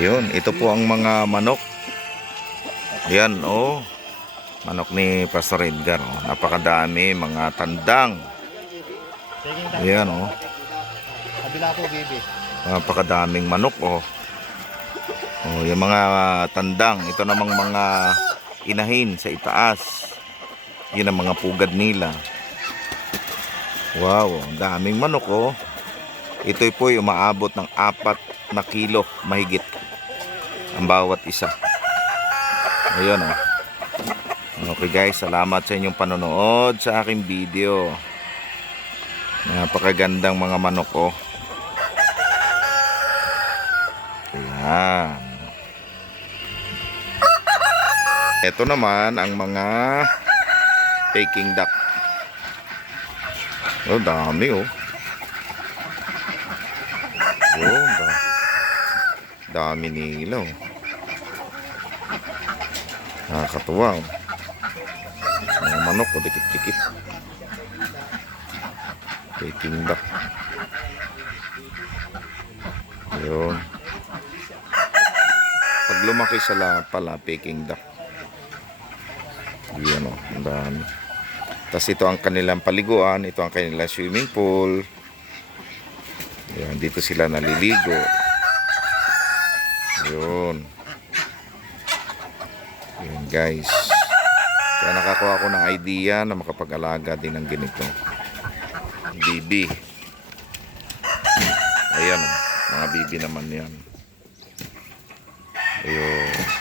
Yun, ito po ang mga manok. Yan, oh. Manok ni Pastor Edgar, oh. Napakadami, mga tandang. Ayan, oh. Kabila po, baby. Napakadaming manok, oh. Oh, yung mga tandang, ito namang mga inahin sa itaas. Yun ang mga pugad nila. Wow, ang daming manok, oh. Ito po ay umaabot ng 4 na kilo mahigit ang bawat isa. Ayun, oh. Okay guys, salamat sa inyong panonood sa aking video. Napakagandang mga manok, oh. Ayan. Ito naman ang mga Peking duck. Oh, dami, oh. Oh, dami nila, oh. Nakakatuwa, oh. Mga manok, oh, dikit-dikit. Peking duck. Ayun. Pag lumaki sila pala, Peking duck. Yan, oh, ang dami. Tapos ito ang kanilang paliguan, ito ang kanilang swimming pool. Yan, dito sila naliligo. Yun. Yun guys. Kaya nakakuha ko ng idea na makapag-alaga din ng ganito. Bibi. Ayan, oh, mga bibi naman yan. Ayun.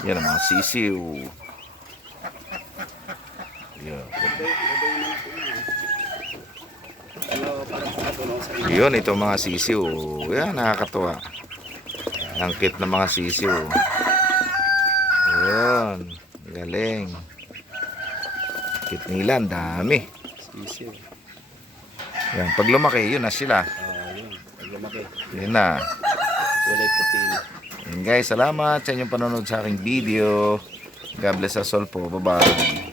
Yan ang mga sisiw. Yan. Yun, ito mga sisiw. Yan, nakakatuwa. Ang cute na mga sisiw. Yun. Galing. Cute nila, ang dami. Sisiw. Yan, pag lumaki, yun na sila. Yun. Pag lumaki. Yun na. Kulay puti na. Yan guys, salamat sa inyong panonood sa aking video. God bless us all po. Bye-bye.